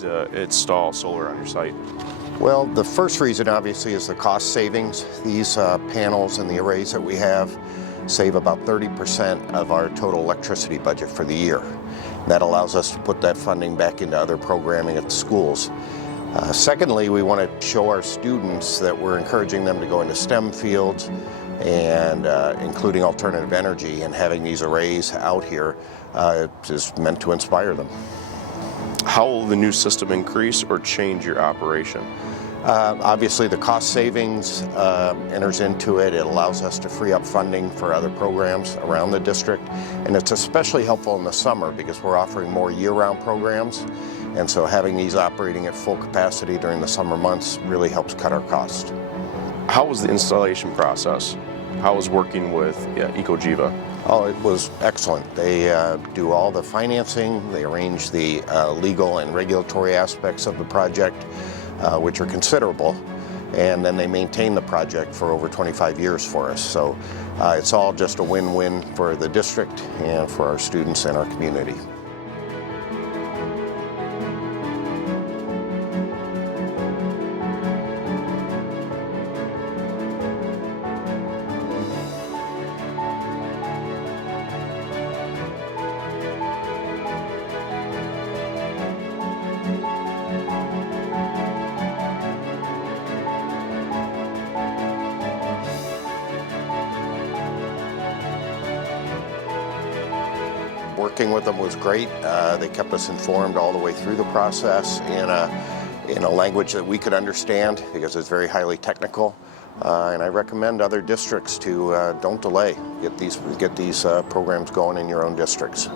to install solar on your site? Well, the first reason obviously is the cost savings. These panels and the arrays that we have save about 30% of our total electricity budget for the year. That allows us to put that funding back into other programming at the schools. Secondly, we want to show our students that we're encouraging them to go into STEM fields and including alternative energy, and having these arrays out here is meant to inspire them. How will the new system increase or change your operation? Obviously the cost savings enters into it. It allows us to free up funding for other programs around the district, and it's especially helpful in the summer because we're offering more year-round programs, and so having these operating at full capacity during the summer months really helps cut our cost. How was the installation process? How was working with Eco-Geva? Oh, it was excellent. They do all the financing, they arrange the legal and regulatory aspects of the project, which are considerable, and then they maintain the project for over 25 years for us. So it's all just a win-win for the district and for our students and our community. Working with them was great. They kept us informed all the way through the process in a language that we could understand because it's very highly technical. And I recommend other districts to don't delay. Get these programs going in your own districts.